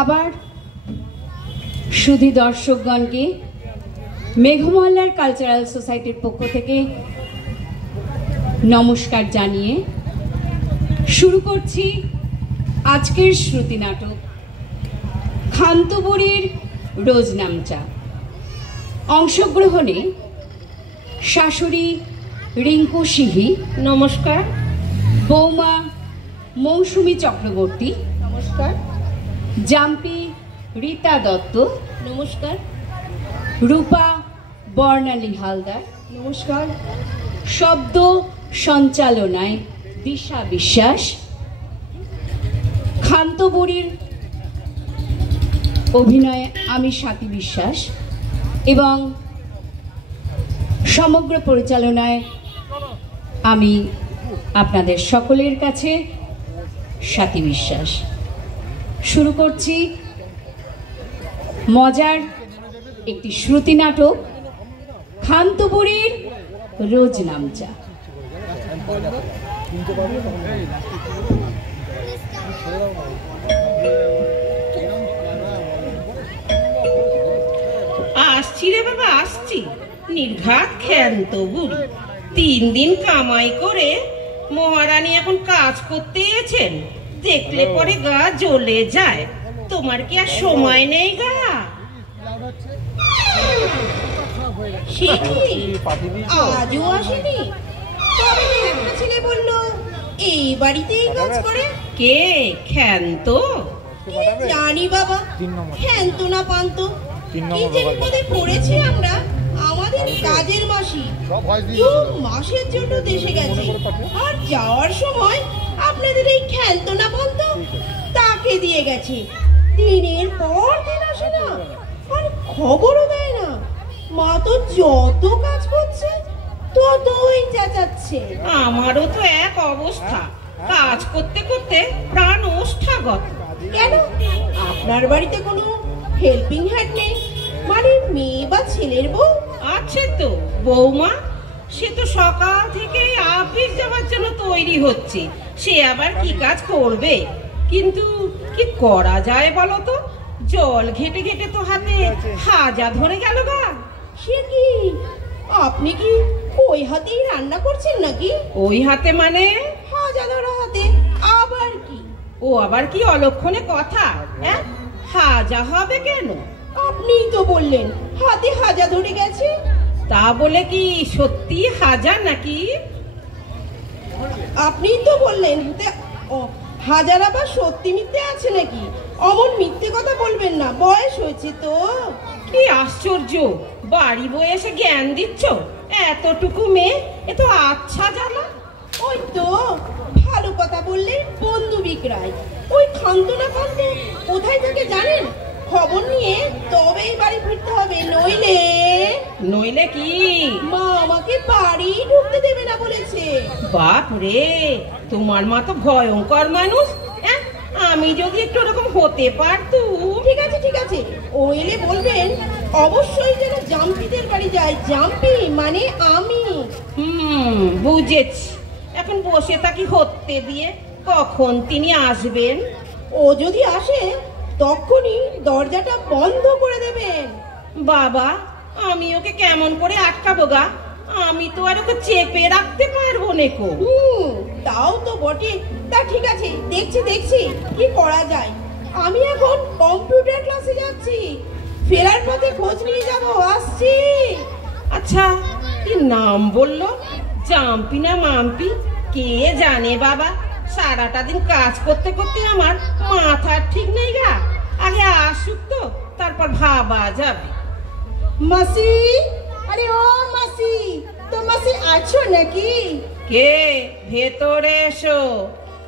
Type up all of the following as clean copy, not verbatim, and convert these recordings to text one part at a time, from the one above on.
আবার সুধী দর্শকগণকে মেঘমহল্লার কালচারাল সোসাইটির পক্ষ থেকে নমস্কার জানিয়ে শুরু করছি আজকের শ্রুতি নাটক খান্ত বুড়ির রোজ নামচা। অংশগ্রহণে শাশুড়ি রিঙ্কু সিহি নমস্কার, বৌমা মৌসুমী চক্রবর্তী নমস্কার, জাম্পি রীতা দত্ত নমস্কার, রূপা বর্ণালী হালদার নমস্কার, শব্দ সঞ্চালনায় দিশা বিশ্বাস, খান্ত বুড়ির অভিনয়ে আমি স্বাতী বিশ্বাস এবং সমগ্র পরিচালনায় আমি আপনাদের সকলের কাছে স্বাতী বিশ্বাস। শুরু করছি মজার একটি শ্রুতি নাটক খান্ত বুড়ির রোজ নামচা। আসছি রে বাবা, আসছি। নির্ঘাত ক্ষান্ত বুড়ি 3 দিন কামাই করে মহারানী এখন কাজ করতে এসেছেন, দেখলে পরে গা জ্বলে যায়। তোমার কি আর সময় নেই গা? আজও আসেনি? তবে একটা ছেলে বললো এই বাড়িতেই কাজ করে। কে? ক্ষান্ত? জানি বাবা, ক্ষান্ত না পান্ত কি যে বিপদে পড়েছি আমরা। আমাদের কাজের মাসি 2 মাসের জন্য দেশে গেছে, আর যাওয়ার সময় আপনাদের এই ক্ষান্ত না পান্ত তাকে দিয়ে গেছে। দিনের পর দিন আসে না, আর খবরও দেয় না। মা তো যত কাজ করছে ততই চেঁচাচ্ছে। আমারও তো এক অবস্থা, কাজ করতে করতে প্রাণ ওষ্ঠাগত। কেন আপনার বাড়িতে কোনো হেল্পিং হ্যান্ড নেই? মানে মেয়ে বা ছেলের বউ? আছে তো বৌমা, সে তো সকাল থেকে অফিস যাওয়ার জন্য তৈরি হচ্ছে। সে আবার কি কাজ করবে? কিন্তু কি করা যায় বলো তো? জল ঘেটে ঘেটে তো হাতে হাজা ধরে গেল গা। সে কি, আপনি কি ওই হাতেই রান্না করছেন নাকি? ওই হাতে মানে? হাজা ধরা হাতে। আবার কি? ও আবার কি অলক্ষণে কথা? হাজা হবে কেন? আপনিই তো বললেন হাতে হাজা ধরে গেছে। তা বলে কি সত্যি হাজা নাকি? আপনিই তো বললেন হাজার আবার সত্যি মিথ্যে আছে নাকি? অমন মিথ্যে কথা বলবেন না, বয়স হয়েছে তো। কি আশ্চর্য, বাড়ি বয়ে এসে জ্ঞান দিচ্ছ। এতটুকু মেয়ে, এ তো আচ্ছা জ্বালা। ওই তো ভালো কথা বললে বন্ধু বিক্রয়। ওই খান্ত না খান্ত কোথায় থাকে জানেন? খবর নিয়ে তবেই বাড়ি ফিরতে হবে, নইলে নইলে কি? মা আমাকে বাড়ি ঢুকতে দেবে না বলেছে। বাপ রে, তোমার মা তো ভয়ঙ্কর মানুষ। আমি যদি একটু ওরকম হতে পারতুম। ঠিক আছে ঠিক আছে, ওইলে বলবেন অবশ্যই যেন জাম্পিদের বাড়ি যায়। জাম্পি মানে আমি। বুঝেছি। এখন বসে থাকি হতে দিয়ে, কখন তিনি আসবেন? ও যদি আসে তখনই দরজাটা বন্ধ করে দেবেন। বাবা, আমি ওকে কেমন করে আটকাবো গা? আমি তো আর ওকে চেপে রাখতে পারবো নেকো। তাও তো বটে। তা ঠিক আছে, দেখছি দেখছি কি করা যায়। আমি এখন কম্পিউটার ক্লাসে যাচ্ছি, ফেরার পথে খোঁজ নিয়ে যাবো। আসছি। আচ্ছা, কি নাম বললো? জাম্পি না মাম্পি? কে জানে বাবা। সারাটা দিন কাজ করতে করতে আমার মাথা ঠিক নেই গা। আগে আসুক তো, তারপর ভাবা যাবে। মাসি, আরে ও মাসি, তো মাসি আছো নাকি? কে? ভেতরে এসো।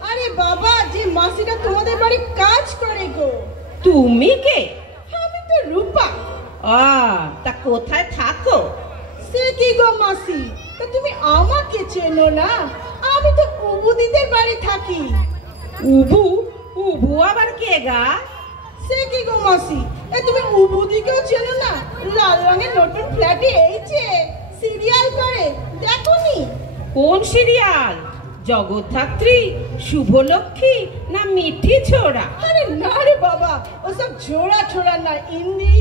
আরে বাবা, যে মাসিটা তোমাদের বাড়ি কাজ করে গো। তুমি কে? আমি তো রূপা। তা কোথায় থাকো? সে কি গো মাসি, তা তুমি আমাকে চেনো না? আমি তো উবুদিদের বাড়ি থাকি। উবু? উবু আবার কে গা? সে কি গো মাসি, তুমি উবুদিকেও চেনো না? লাল রঙের নতুন ফ্ল্যাটে এইছে, সিরিয়াল করে, দেখোনি? কোন সিরিয়াল? জগদ্ধাত্রী, শুভলক্ষ্মী না মিঠি ছোড়া? আরে না ওসব ছোড়া ছোড়া না, হিন্দি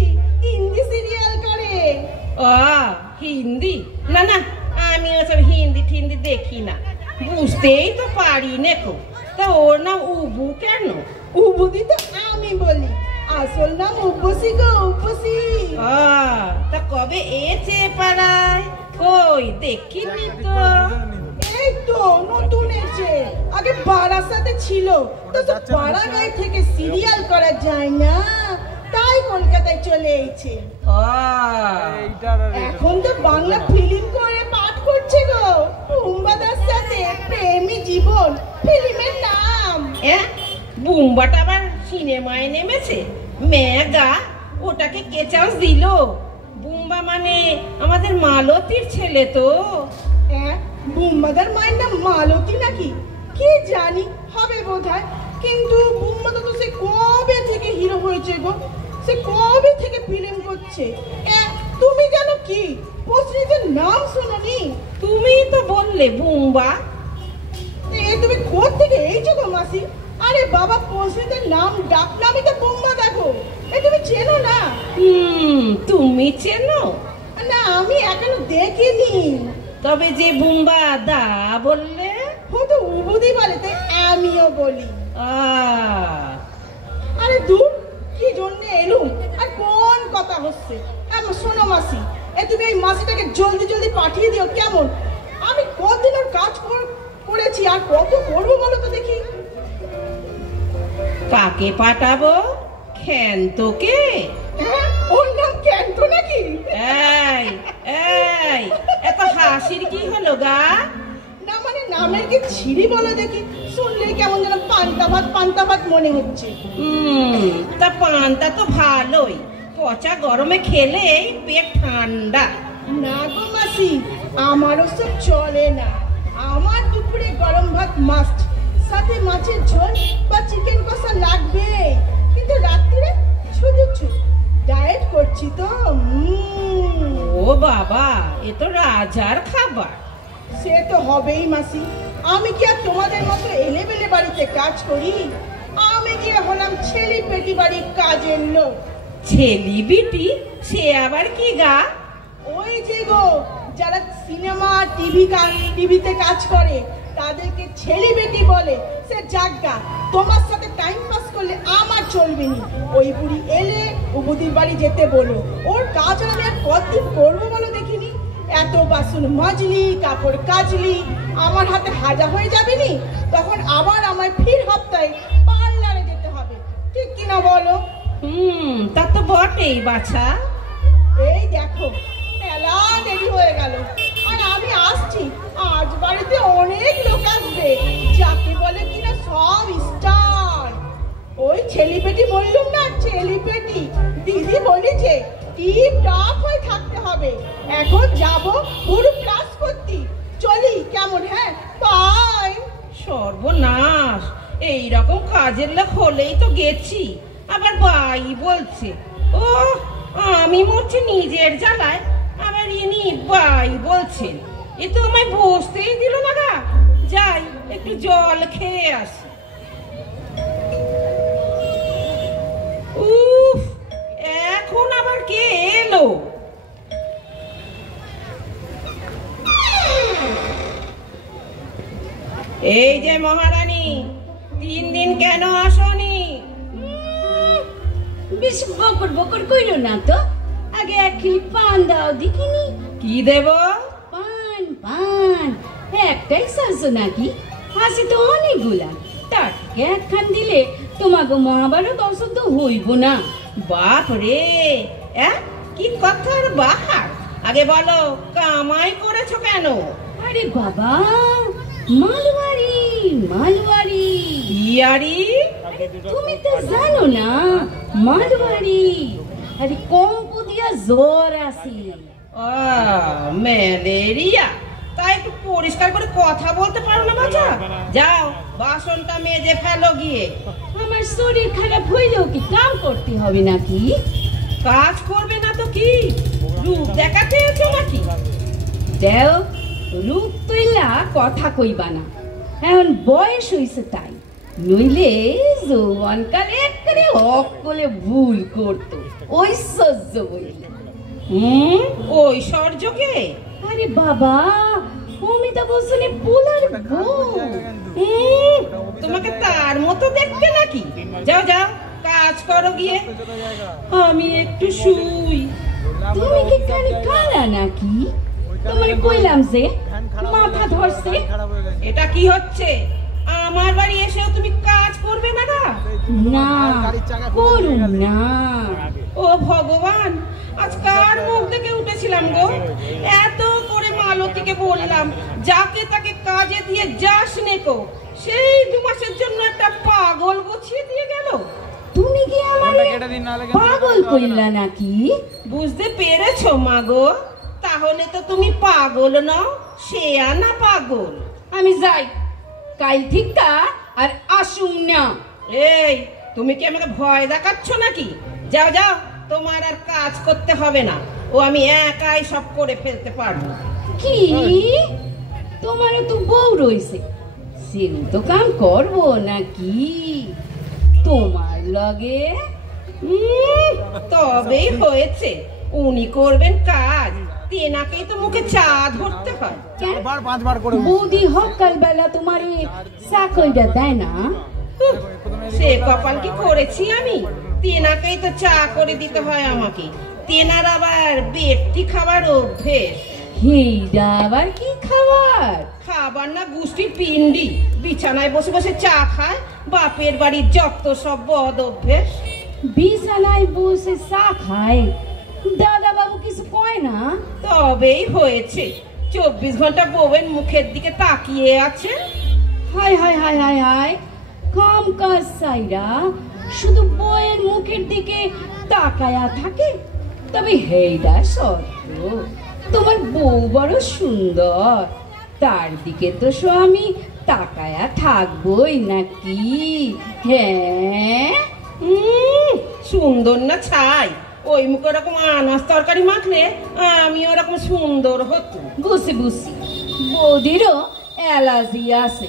হিন্দি সিরিয়াল করে। ও হিন্দি? না না, আমি ওসব হিন্দি ঠিন্দি দেখি না, বুঝতেই তো পারি নেকো। তা ওর নাম উবু কেন? উবুদি তো আমি বলি, আসল নাম উপসী গো, উপসী। তা কবে এসে পাড়ায়? কই দেখিনি তো। এই তো নতুন এসে, আগে পাড়ার সাথে ছিল তো, পাড়া গায়ে থেকে সিরিয়াল করা যায় না, তাই কলকাতায় চলে এসেছে। এখন তো বাংলা ফিল্ম করে পাঠ করছে গো, বুম্বাদার সাথে প্রেমী জীবন ফিল্মের নাম। বুম্বাটা আবার সিনেমায় নেমেছে? মেগা, ওটাকে কে চান্স দিল? বুম্বা মানে আমাদের মালতীর ছেলে তো। বুম্বাদার মায়ের নাম মালতী নাকি? কে জানি, হবে বোধহয়। কিন্তু বুম্বাদা তো সে কবে থেকে হিরো হয়েছে গো, সে কবে থেকে ফিল্ম করছে। তুমি জানো কি পশ্রিতের নাম শোনোনি? তুমি তো বললে বুম্বা। তুমি কোথ থেকে এইছো গো মাসি? আরে বাবা, পশ্রিতের নাম ডাক নামই তো বুম্বা। দেখো, তুমি চেনো না? তুমি চেনো না, আমি এখনো দেখিনি। তবে যে বুম্বা দা বললে, ও তো উবুদি বলে, তাই আমিও বলি। আরে দূর, কি জন্য এলুম আর কোন কথা হচ্ছে? শোনো মাসি, তুমি এই মাসিটাকে জলদি জলদি পাঠিয়ে দিও কেমন? আমি কতদিন ওর কাজ করেছি আর কত করবো বলো তো দেখি। কাকে পাঠাবো? ক্ষান্তকে? ওর নাম ক্ষান্ত নাকি? এই এই, এত হাসির কি হলো গা? না মানে নামের কি ছিড়ি বলো দেখি, শুনলে কেমন যেন পান্তা ভাত মনে হচ্ছে। তা পান্তা তো ভালোই, পচা গরমে খেলে পেট ঠান্ডা। না গো মাসি, আমারও সব চলে না। আমার দুপুরে গরম ভাত মাস্ট, সাথে মাছের ঝোল বা চিকেন কষা লাগবে। কিন্তু রাত্রিরে শুধু ডায়েট করছি তো। ও বাবা, এ তো রাজার খাবার। সে তো হবেই মাসি, আমি কি আর তোমাদের মতো এলেবেলে বাড়িতে কাজ করি? আমি গিয়ে হলাম ছেলি পেটি বাড়ির কাজের লোক। ছেলি বিটি? সে আবার কি গা? ওই যে গো, যারা সিনেমা টিভিতে কাজ করে তাদেরকে ছেলি বেটি বলে। সে জাগা, তোমার সাথে টাইম পাস করলে আমার চলবে না। ওই বুড়ি এলে উবুদির বাড়ি যেতে বলো, ওর কাজ আমি আর কতদিন করবো বলো দেখিনি। এত বাসন মাজলি, কাপড় কাচলি, আমার হাতে হাজা হয়ে যাবে নি। তখন আবার আমায় ফির হপ্তায় পার্লারে যেতে হবে, ঠিক কিনা বলো? তা তো বটেই বাছা। এই দেখো, মেলা দেরি হয়ে গেল আর আমি আসছি। আজ বাড়িতে অনেক লোক আসবে, যাকে বলে কিনা সব স্টার। ওই ছেলিপেটি বললুম না, ছেলিপেটি দিদি বলেছে টিপ টপ হয়ে থাকতে হবে। এখন যাব পুরো ক্লাস করতে, চলি কেমন? হ্যাঁ, বাই। সর্বনাশ, এইরকম কাজের লোক হলেই তো গেছি, আবার বাই বলছে। ও, আমি মরছি নিজের জ্বালায়, আবার ইনি বাই বলছেন। এ তো আমায় বসতেই দিল না গা। যাই একটু জল খেয়ে আসি। উফ, এখন আবার কে এলো? এই যে মহারানী, 3 দিন কেন আসনি? বেশি বকর বকর কইরো না তো, আগে এক পান দাও দেখিনি। কি দেব? পান পান, একটাই সাজো নাকি? আছে তো অনেকগুলা, তার থেকে একখান দিলে তোমাকে মহাভারত অশুদ্ধ হইব না। বাপ রে, কি কথার বাহার! আগে বলো, কামাই করেছো কেন? আরে বাবা, মালওয়ারি মালওয়ারি। ইয়ারি? তুমি তো জানো না, মালওয়ারি। আরে কম্পু দিয়া জ্বর আছে। ম্যালেরিয়া? তাই একটু পরিষ্কার করে কথা বলতে পারো না বাচ্চা? যাও বাসনটা মেজে ফেলো গিয়ে। আমার শরীর খারাপ হইলেও কি কাম করতে হবে নাকি? কাজ করবে না তো কি, রূপ দেখাতে এসো নাকি? দেও, রূপ তুইলা কথা কইবা না, এখন বয়স হইছে তাই। নইলে যৌবনকালে একবারে অকলে ভুল করতো ঐশ্বর্য বইলে। ঐশ্বর্যকে? আরে বাবা, অমিতাভ বচ্চনের পোলার বউ। তোমাকে তার মতো দেখতে নাকি? যাও যাও কাজ করো গিয়ে, আমি একটু শুই। তুমি কি কানে কালা নাকি? তোমার কইলাম যে মাথা ধরছে। এটা কি হচ্ছে? আমার বাড়ি এসেও তুমি কাজ করবে না? না করুন না। ও ভগবান, আজ কার মুখ দেখে উঠেছিলাম গো? এত করে মালতীকে বললাম যাকে তাকে কাজে দিয়ে যাস নেকো, সেই 2 মাসের জন্য একটা পাগল গুছিয়ে দিয়ে গেল। তুমি কি আমারে পাগল কইলা নাকি? বুঝতে পেরেছো মা গো? তাহলে তো তুমি পাগল নও, সে আনা পাগল। আমি যাই, কাল ঠিকা আর আসুন না। এই, তুমি কি আমাকে ভয় দেখাচ্ছ নাকি? যাও যাও, তোমার আর কাজ করতে হবে না, ও আমি একাই সব করে ফেলতে পারবো। কি তোমারও তো বউ রয়েছে, সেও তো কাম করবো নাকি তোমার লগে? তবেই হয়েছে, উনি করবেন কাজ, তেনাকেই তো মুখে চা ধরতে হয়। বৌদি সকাল বেলা তোমার চাকরিটা দেয় না? সে কপাল কি করেছি আমি? তেনাকেই তো চা করে দিতে হয় আমাকে। তেনার আবার ব্যক্তি খাবার অভ্যেস। সেইটা আবার কি খাবার? খাবার না, গুষ্টির পিন্ডি। বিছানায় বসে বসে চা খায়, বাপের বাড়ির যত সব বদ অভ্যেস। বিছানায় বসে চা খায়? দাদা বাবু কিছু কয় না? তবেই হয়েছে, 24 ঘন্টা বউয়ের মুখের দিকে তাকিয়ে আছে। হায় হায় হায় হায় হায়, কাম কাজ সাইরা শুধু বউয়ের মুখের দিকে তাকায়া থাকে। তবে হেইডা সত্য, তোমার বউ বড় সুন্দর, তার দিকে তো স্বামী তাকায়া থাকবই নাকি? হ্যাঁ, সুন্দর না ছাই? ওই মুখে ওরকম আনাজ তরকারি মাখলে আমি ওরকম সুন্দর হতো। বুঝি বুঝি, বৌদিরও অ্যালার্জি আছে,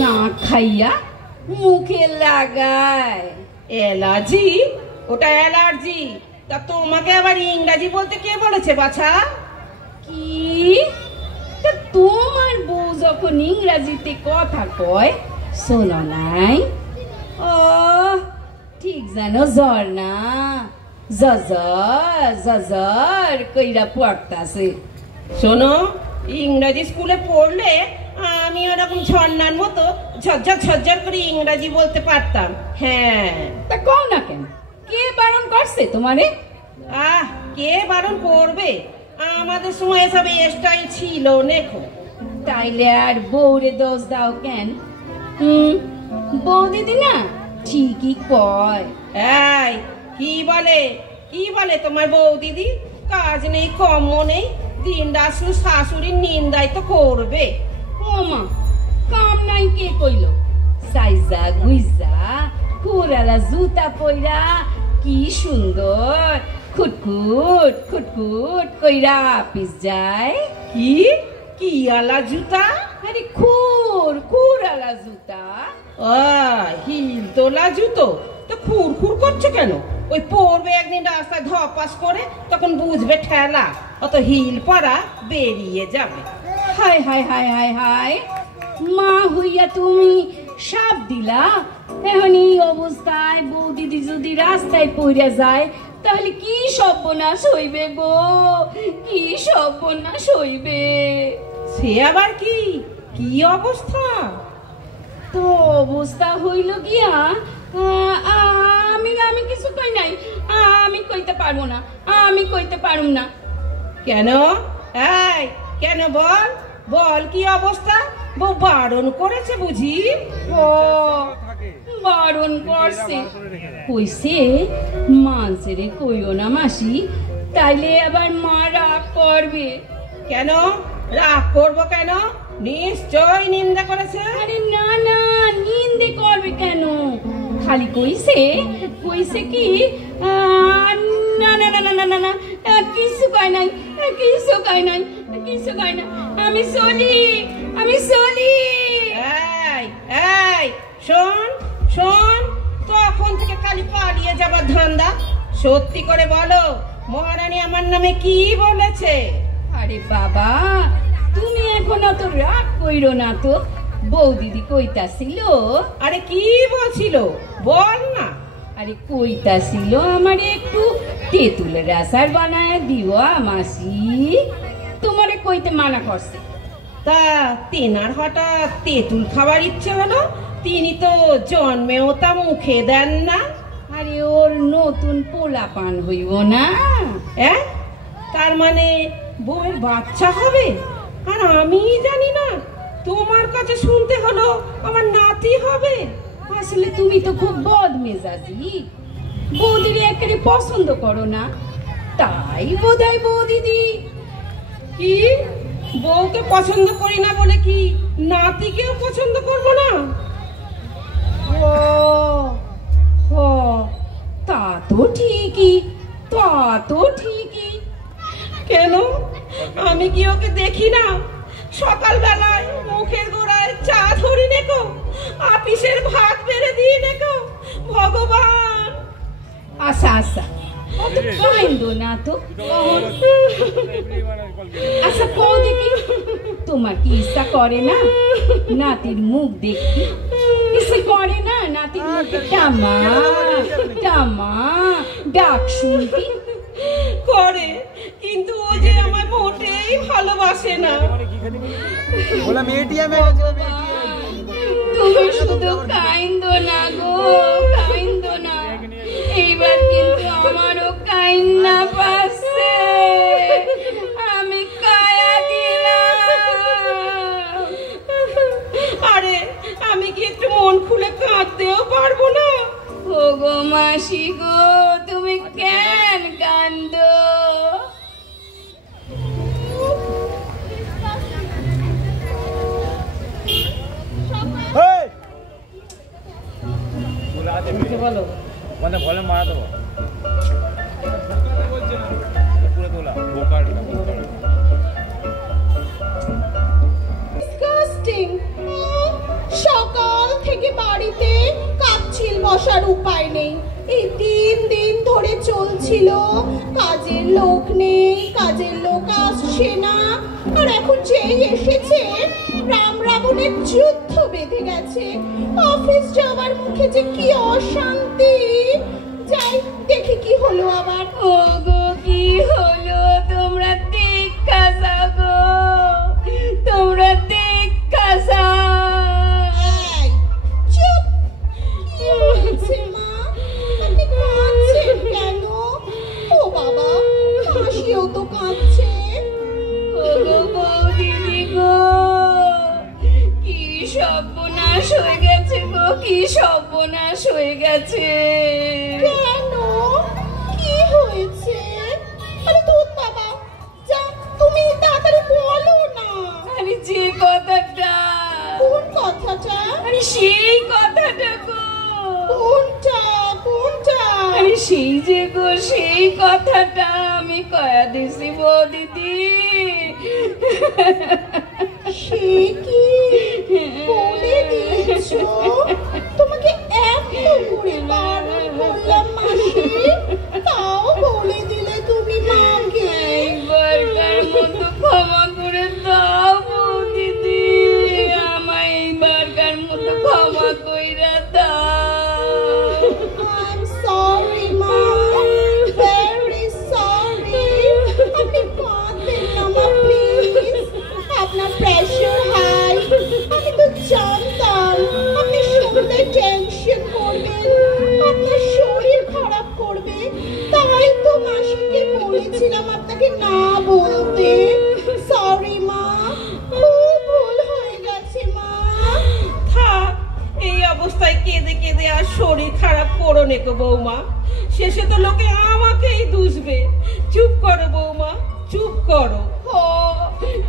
না খাইয়া মুখে লাগায়। অ্যালার্জি? ওটা অ্যালার্জি। তা তোমাকে আবার ইংরাজি বলতে কে বলেছে বাছা? কি? তা তোমার বউ যখন ইংরাজিতে কথা কয় শোনো নাই? ও ঠিক জানো, জ্বর না, জর কইরা পড়তাছে। শোনো, ইংরাজি স্কুলে পড়লে আমি ওরকম ঝর্ণার মতো ঝরঝর করে ইংরাজি বলতে পারতাম। হ্যাঁ, তা কও না কেন? কে বারণ করছে তোমারে? কে বারণ করবে? আমাদের সময় এসব স্টাইল ছিল নেখো। তাইলে আর বউরে দোষ দাও কেন? বউ দিদি না ঠিকই কয়। এই, কি বলে তোমার বউ দিদি? কাজ নেই, কর্ম নেই, দিন রাত শুধু শাশুড়ির নিন্দাই তো করবে। ও মা, কাম নাই কে কইল? সাইজা গুইজা পুরালা জুতা পইরা কি সুন্দর খুটখুট খুটখুট কইরা অফিস যায়। কি আলা জুতা? আরে খুর আলা জুতা। হিল তোলা জুতো তো খুরখুর করছে কেন? ওই পড়বে একদিন রাস্তায় ধপাস করে, তখন বুঝবে ঠেলা, অত হিল পরা বেরিয়ে যাবে। হায় হায় হায় হায় হায়, মা হইয়া তুমি সাপ দিলা। এখন এই অবস্থায় বউ দিদি যদি রাস্তায় পড়ে যায় তাহলে কি সর্বনাশ হইবে গো, কি সর্বনাশ হইবে। সে আবার কি অবস্থা? তো অবস্থা হইল গিয়া, আমি কিছু কই নাই, আমি কইতে পারবো না, আমি কইতে পারুম না। কেন? কেন বল কি অবস্থা? বউ বারণ করেছে বুঝি? বারণ করছে, কইছে মানসেরে কইও না মাসি, তাইলে আবার মা রাগ করবে। কেন রাগ করবো কেন? নিশ্চয় নিন্দা করেছে। আরে না না, নিন্দে করবে কেন? খালি কইছে কি না না না না না না, কিছু কয় নাই, কিছু কয় নাই, কিছু কয় না। আমি চলি। শোন শোন, তখন থেকে খালি পালিয়ে যাবার ধান্দা। সত্যি করে বলো, মহারানী আমার নামে কি বলেছে? আরে বাবা, তুমি এখন অত রাগ কইরো না তো। বৌদিদি কইতাছিল। আরে কি বলছিল বল না। আরে কইতাছিল আমার একটু তেঁতুলের আচার বানায় দিও মাসি, তোমারে কইতে মানা করছে। তা তেনার হঠাৎ তেঁতুল খাবার ইচ্ছে হলো? তিনি তো জন্মেও তা মুখে দেন না। আরে ওর নতুন পোলা পান হইব না? তার মানে বউয়ের বাচ্চা হবে, আর আমি জানি না। তোমার কাছে শুনতে হলো আমার নাতি হবে। আসলে তুমি তো খুব বদমেজাজি, বৌদির একেবারে পছন্দ করো না, তাই বোধহয় বৌদিদি। কি, বউকে পছন্দ করি না বলে কি নাতিকেও পছন্দ করবো না? ও তা তো ঠিকই, তা তো ঠিকই। কেন, আমি কি ওকে দেখি না? সকালবেলায় মুখের গোড়ায় চা ধরি নেকো, আপিসের ভাত বেড়ে দিয়ে নেকো। ভগবান! আচ্ছা আচ্ছা, অত কাইন্দো না তো। আচ্ছা কও দেখি, তোমার কি ইচ্ছা করে না নাতির মুখ দেখতে? ইচ্ছা করে না নাতির মুখে টামা টামা ডাক শুনতে? করে, কিন্তু ও যে আমায় মোটেই ভালোবাসে না। তুমি শুধু কাইন্দো না গো, কাইন্দো না। এইবার কিন্তু আমারও কাইন্না পাচ্ছে, আমি কায়া দিলাম। আরে আমি কি একটু মন খুলে কাঁদতেও পারবো না? ও গো মাসি গো, তুমি কেন কান্দো? বলো, মানে বলে মারা দেবো পুরো তোলা বোকার। সকাল থেকে বাড়িতে কাচ্ছিল বসার উপায় নেই। এই 3 দিন ধরে চলছিল, কাজের লোক নেই, কাজের লোক আসছে না। আর এখন যেই এসেছে রাম রাবণের যুদ্ধ বেঁধে গেছে। অফিস যাওয়ার মুখে যে কি অশান্তি। যাই দেখি কি হলো আবার। ও গো কি হলো, তোমরা দেখা যাও গো, তোমরা দেখা যাও। চুপ! কি হয়েছে মা? আপনি কাঁদছেন কেন? ও বাবা, মাসিও তো কাঁদছে। ও গো বৌদিদি গো, কি সর্বনাশ হয়ে গেছে গো, কি সর্বনাশ হয়ে গেছে। কেন, কি হয়েছে? আরে দুধ বাবা, যা তুমি তাড়াতাড়ি বলো না। আরে যে কথাটা। কোন কথাটা? আরে সেই কথাটা গো। কোনটা কোনটা? আরে সেই যে গো, সেই কথাটা আমি কয়া দিছি বৌদিদি। সে কি বলে দিয়েছো? তোমাকে এত করে বারণ করলাম মাসি, তাও বলে দিলে তুমি মাকে। এইবারকার মতো ক্ষমা করে দাও বৌদিদি, আমায় এইবারকার মতো ক্ষমা কইরা দাও। I'm sorry মা, very sorry. আপনি কাঁদবেন না মা, প্লিজ। আপনার প্রেশার হাই, আমি তো জানতাম আপনি শুনলে টেনশন করবেন, আপনার শরীর খারাপ করবে। তাই তো মাসিকে বলেছিলাম আপনাকে না বলতে। সরি মা, খুব ভুল হয়ে গেছে মা। থাক, এই অবস্থায় কেঁদে কেঁদে আর শরীর খারাপ করো নেকো বৌমা। শেষে তো লোকে আমাকেই দুষবে। চুপ করো বৌমা, চুপ করো। ও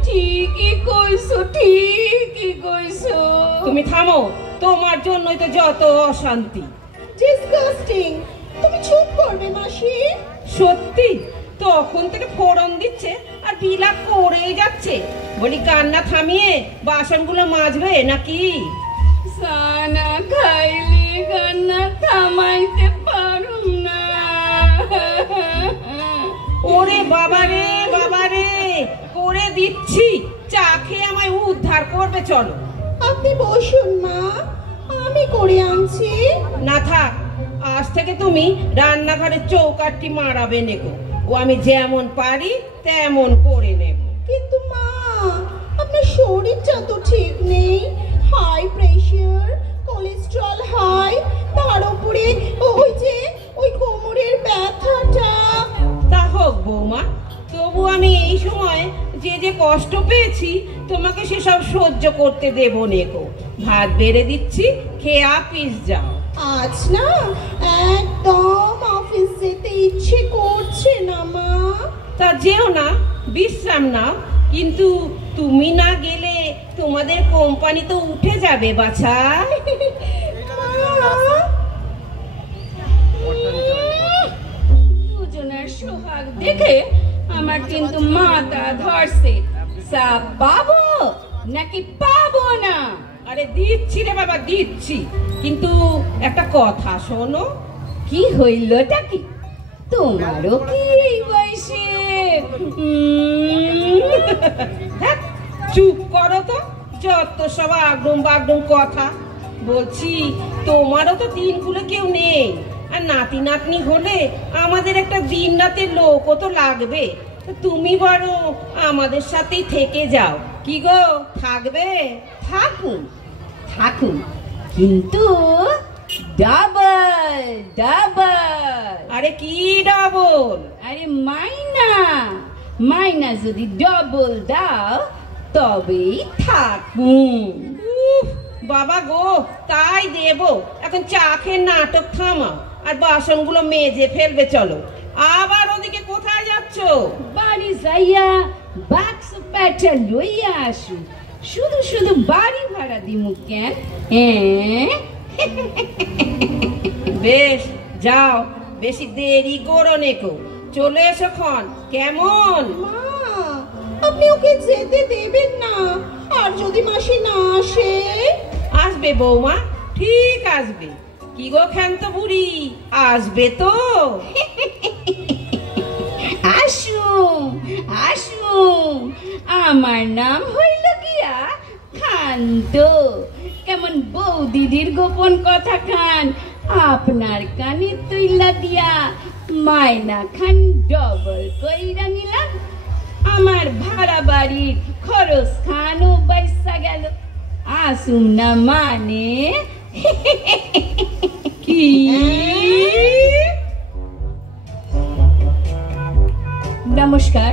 ঠিকই কইছো, ঠিকই কইছো। তুমি থামো, তোমার জন্যই তো যত অশান্তি। ডিসগাস্টিং! তুমি চুপ করবে মাসি? সত্যি তখন থেকে ফোড়ন দিচ্ছে আর বিলাপ করেই যাচ্ছে। বলি কান্না থামিয়ে বাসনগুলো মাজবে নাকি? সানা খাইলে কান্না থামাইতে পারুম না। ওরে বাবারে বাবারে, করে দিচ্ছি, চা খেয়ে আমায় উদ্ধার করবে, চলো। আপনি বসুন মা, আমি করে আনছি। না থাক, আজ থেকে তুমি রান্নাঘরের চৌকাঠটি মারাবে নেকো, ও আমি যেমন পারি তেমন করে নেব। কিন্তু মা, আপনার শরীরটা তো ঠিক নেই, হাই প্রেশার, কোলেস্টেরল হাই, তার উপরে ওই কোমরের ব্যথাটা। তা হোক বৌমা, তবু আমি এই সময় যে যে কষ্ট পেয়েছি তোমাকে সেসব সহ্য করতে দেব নেকো। ভাত বেড়ে দিচ্ছি, খেয়ে অফিস যাও। আজ না একদম অফিস যেতে ইচ্ছে করছে না মা। তা যেও না, বিশ্রাম নাও, কিন্তু তুমি না গেলে তোমাদের কোম্পানি তো উঠে যাবে বাছা। দুজনের সোহাগ দেখে আমার কিন্তু মাথা ধরছে। চা পাবো নাকি পাবো না? আরে দিচ্ছি রে বাবা, দিচ্ছি, কিন্তু একটা কথা শোনো। কি হইলটা কি? তোমারও কি এই বয়সে? ধ্যাৎ, চুপ করো তো, যত সব আগডুম বাগডুম কথা। বলছি তোমারও তো তিন কুলে কেউ নেই, আর নাতি নাতনি হলে আমাদের একটা দিন রাতের লোকও তো লাগবে। তুমি বড় আমাদের সাথেই থেকে যাও, কি গো, থাকবে? থাকুন থাকুন, কিন্তু ডাবল ডাবল। আরে কি ডবল? আরে মাইনা, মাইনা যদি ডবল দাও তবেই থাকুন। উফ, বাবা গো, তাই দেব। এখন চা খেয়ে নাটক থামাও, আর বাসনগুলো মেজে ফেলবে, চলো। আবার ওদিকে কোথায় যাচ্ছ? বাড়ি যাইয়া বাক্স প্যাটা লইয়া আসু। শুধু শুধু বাড়ি ভাড়া দিমু কেন? বেশ, যাও, বেশি দেরি করো নেকো, চলে এসো খন, কেমন? মা, আপনি ওকে যেতে দেবেন না, আর যদি মাসি না আসে? আসবে বৌমা, ঠিক আসবে। কি গো ক্ষান্ত বুড়ি, আসবে তো? আসুন আসুন, আমার নাম হইল গিয়া খান্ত। কেমন বৌদিদির গোপন কথা খান আপনার কানে তুইলা দিয়া মাইনা খান ডবল কইরা নিলাম। আমার ভাড়া বাড়ির খরচ খানও বাইসা গেল। আসুম না মানে? কি? নমস্কার।